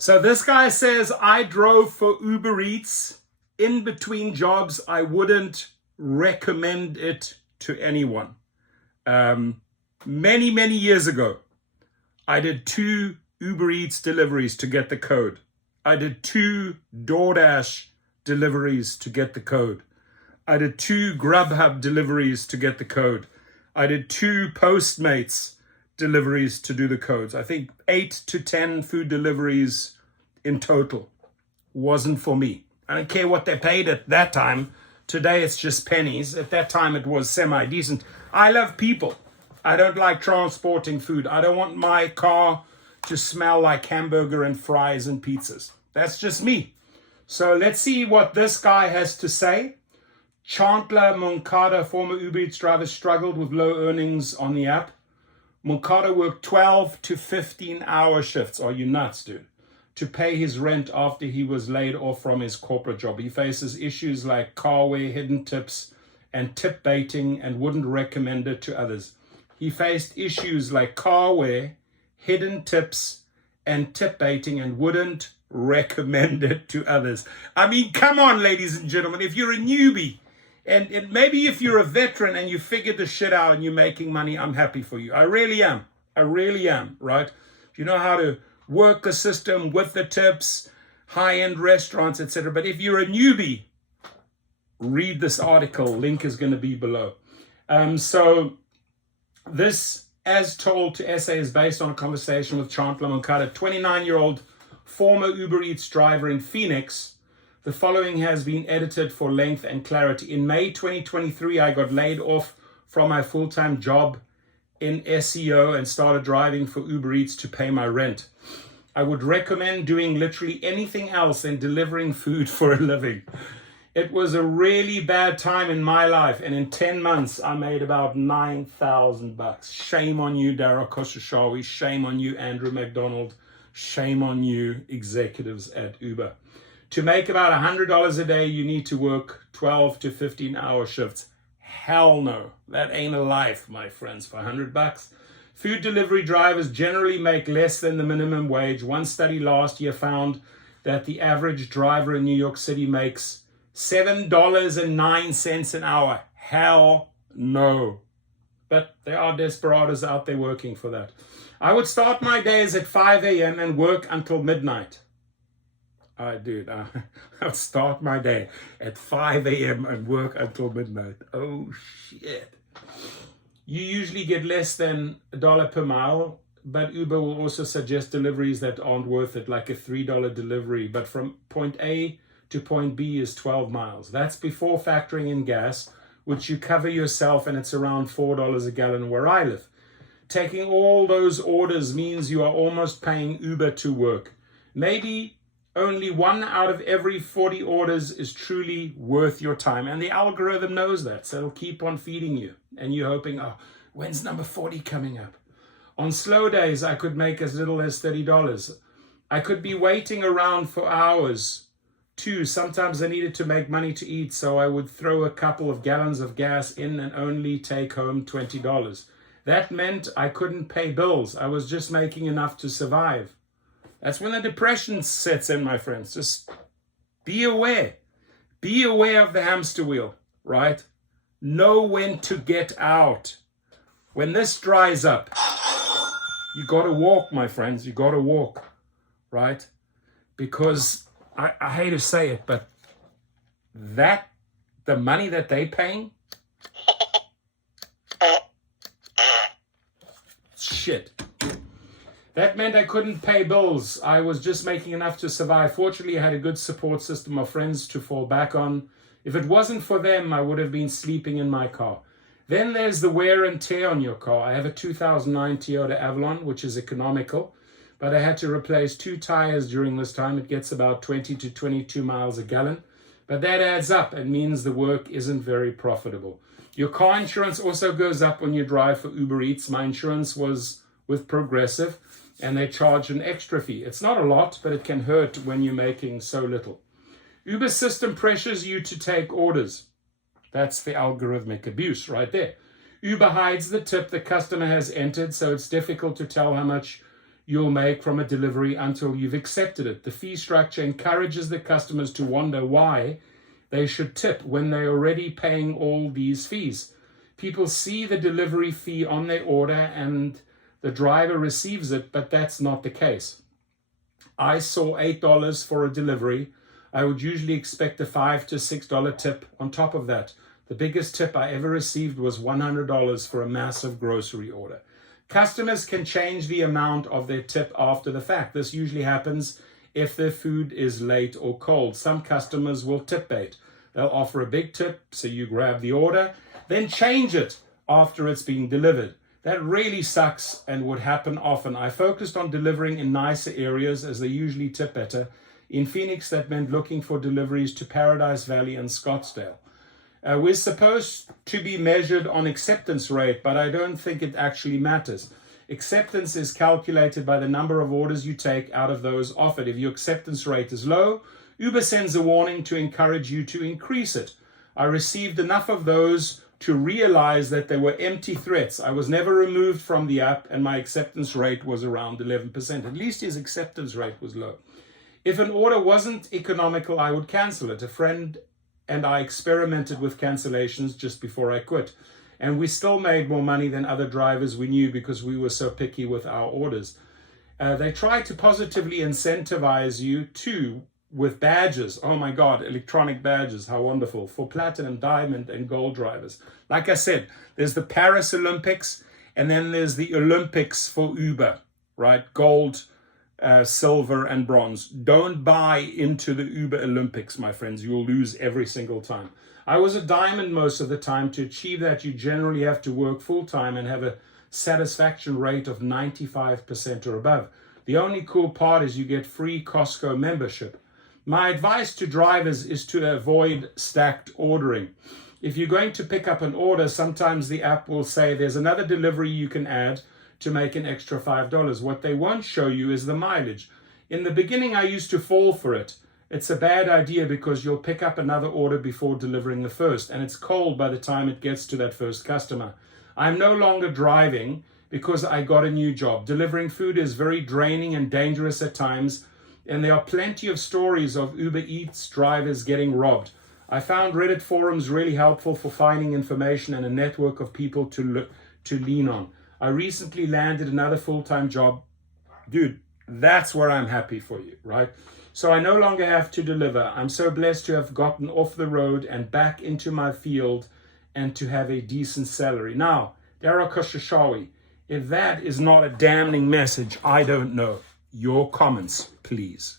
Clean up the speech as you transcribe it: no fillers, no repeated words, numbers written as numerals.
So this guy says, I drove for Uber Eats in between jobs. I wouldn't recommend it to anyone. Many, many years ago, I did 2 Uber Eats deliveries to get the code. I did 2 DoorDash deliveries to get the code. I did 2 Grubhub deliveries to get the code. I did 2 Postmates deliveries to do the codes. I think 8 to 10 food deliveries in total. Wasn't for me. I don't care what they paid at that time. Today it's just pennies. At that time it was semi-decent. I love people. I don't like transporting food. I don't want my car to smell like hamburger and fries and pizzas. That's just me. So let's see what this guy has to say. Chandler Moncada, former Uber Eats driver, struggled with low earnings on the app. Moncada worked 12 to 15-hour shifts. Are you nuts, dude? To pay his rent after he was laid off from his corporate job. He faces issues like carware, hidden tips, and tip baiting, and wouldn't recommend it to others. He faced issues like carware, hidden tips, and tip baiting, and wouldn't recommend it to others. I mean, come on, ladies and gentlemen. If you're a newbie, and maybe if you're a veteran and you figured the shit out and you're making money, I'm happy for you. I really am. I really am, right? You know how to work the system with the tips, high-end restaurants, etc. But if you're a newbie, read this article. Link is going to be below. So this, as told to SA, is based on a conversation with Chandler Moncada, 29-year-old former Uber Eats driver in Phoenix. The following has been edited for length and clarity. In May 2023, I got laid off from my full-time job in SEO and started driving for Uber Eats to pay my rent. I would recommend doing literally anything else than delivering food for a living. It was a really bad time in my life, and in 10 months, I made about $9,000. Shame on you, Dara Khosrowshahi. Shame on you, Andrew McDonald. Shame on you, executives at Uber. To make about $100 a day, you need to work 12 to 15-hour shifts. Hell no. That ain't a life, my friends, for $100. Food delivery drivers generally make less than the minimum wage. One study last year found that the average driver in New York City makes $7.09 an hour. Hell no. But there are desperados out there working for that. I would start my days at 5 a.m. and work until midnight. Dude, I would start my day at 5 a.m. and work until midnight. Oh, shit. You usually get less than $1 per mile, but Uber will also suggest deliveries that aren't worth it, like a $3 delivery. But from point A to point B is 12 miles. That's before factoring in gas, which you cover yourself, and it's around $4 a gallon where I live. Taking all those orders means you are almost paying Uber to work. Maybe only 1 out of every 40 orders is truly worth your time. And the algorithm knows that, so it'll keep on feeding you. And you're hoping, oh, when's number 40 coming up? On slow days, I could make as little as $30. I could be waiting around for hours, too. Sometimes I needed to make money to eat, so I would throw a couple of gallons of gas in and only take home $20. That meant I couldn't pay bills. I was just making enough to survive. That's when the depression sets in, my friends. Just be aware. Be aware of the hamster wheel, right? Know when to get out. When this dries up, you got to walk, my friends. You got to walk, right? Because I hate to say it, but the money that they paying, shit. That meant I couldn't pay bills. I was just making enough to survive. Fortunately, I had a good support system of friends to fall back on. If it wasn't for them, I would have been sleeping in my car. Then there's the wear and tear on your car. I have a 2009 Toyota Avalon, which is economical, but I had to replace 2 tires during this time. It gets about 20 to 22 miles a gallon, but that adds up and means the work isn't very profitable. Your car insurance also goes up when you drive for Uber Eats. My insurance was with Progressive, and they charge an extra fee. It's not a lot, but it can hurt when you're making so little. Uber's system pressures you to take orders. That's the algorithmic abuse right there. Uber hides the tip the customer has entered, so it's difficult to tell how much you'll make from a delivery until you've accepted it. The fee structure encourages the customers to wonder why they should tip when they're already paying all these fees. People see the delivery fee on their order and the driver receives it, but that's not the case. I saw $8 for a delivery. I would usually expect a $5 to $6 tip on top of that. The biggest tip I ever received was $100 for a massive grocery order. Customers can change the amount of their tip after the fact. This usually happens if their food is late or cold. Some customers will tip bait. They'll offer a big tip, so you grab the order, then change it after it's being delivered. That really sucks and would happen often. I focused on delivering in nicer areas as they usually tip better. In Phoenix, that meant looking for deliveries to Paradise Valley and Scottsdale. We're supposed to be measured on acceptance rate, but I don't think it actually matters. Acceptance is calculated by the number of orders you take out of those offered. If your acceptance rate is low, Uber sends a warning to encourage you to increase it. I received enough of those to realize that they were empty threats. I was never removed from the app and my acceptance rate was around 11%. At least his acceptance rate was low. If an order wasn't economical, I would cancel it. A friend and I experimented with cancellations just before I quit. And we still made more money than other drivers we knew because we were so picky with our orders. They try to positively incentivize you too with badges. Oh my God, electronic badges, how wonderful. For platinum, diamond, and gold drivers. Like I said, there's the Paris Olympics and then there's the Olympics for Uber, right? Gold, silver and bronze. Don't buy into the Uber Olympics, my friends. You'll lose every single time. I was a diamond most of the time. To achieve that, you generally have to work full time and have a satisfaction rate of 95% or above. The only cool part is you get free Costco membership. My advice to drivers is to avoid stacked ordering. If you're going to pick up an order, sometimes the app will say there's another delivery you can add to make an extra $5. What they won't show you is the mileage. In the beginning, I used to fall for it. It's a bad idea because you'll pick up another order before delivering the first, and it's cold by the time it gets to that first customer. I'm no longer driving because I got a new job. Delivering food is very draining and dangerous at times, and there are plenty of stories of Uber Eats drivers getting robbed. I found Reddit forums really helpful for finding information and a network of people to lean on. I recently landed another full-time job. Dude, that's where I'm happy for you, right? So I no longer have to deliver. I'm so blessed to have gotten off the road and back into my field and to have a decent salary. Now, Dara Koshashawi, if that is not a damning message, I don't know. Your comments, please.